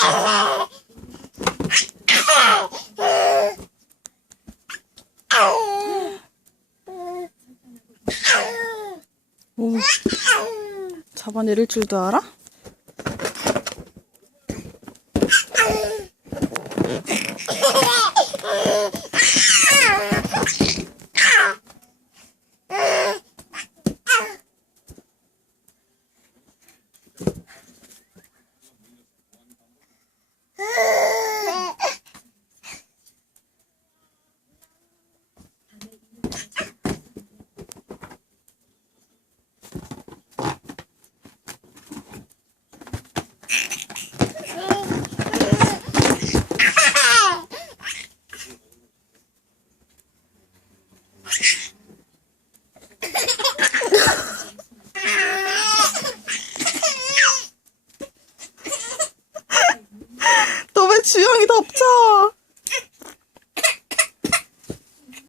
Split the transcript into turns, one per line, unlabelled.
Ah! 오, 잡아내릴 줄도 알아? 지영이 덥죠?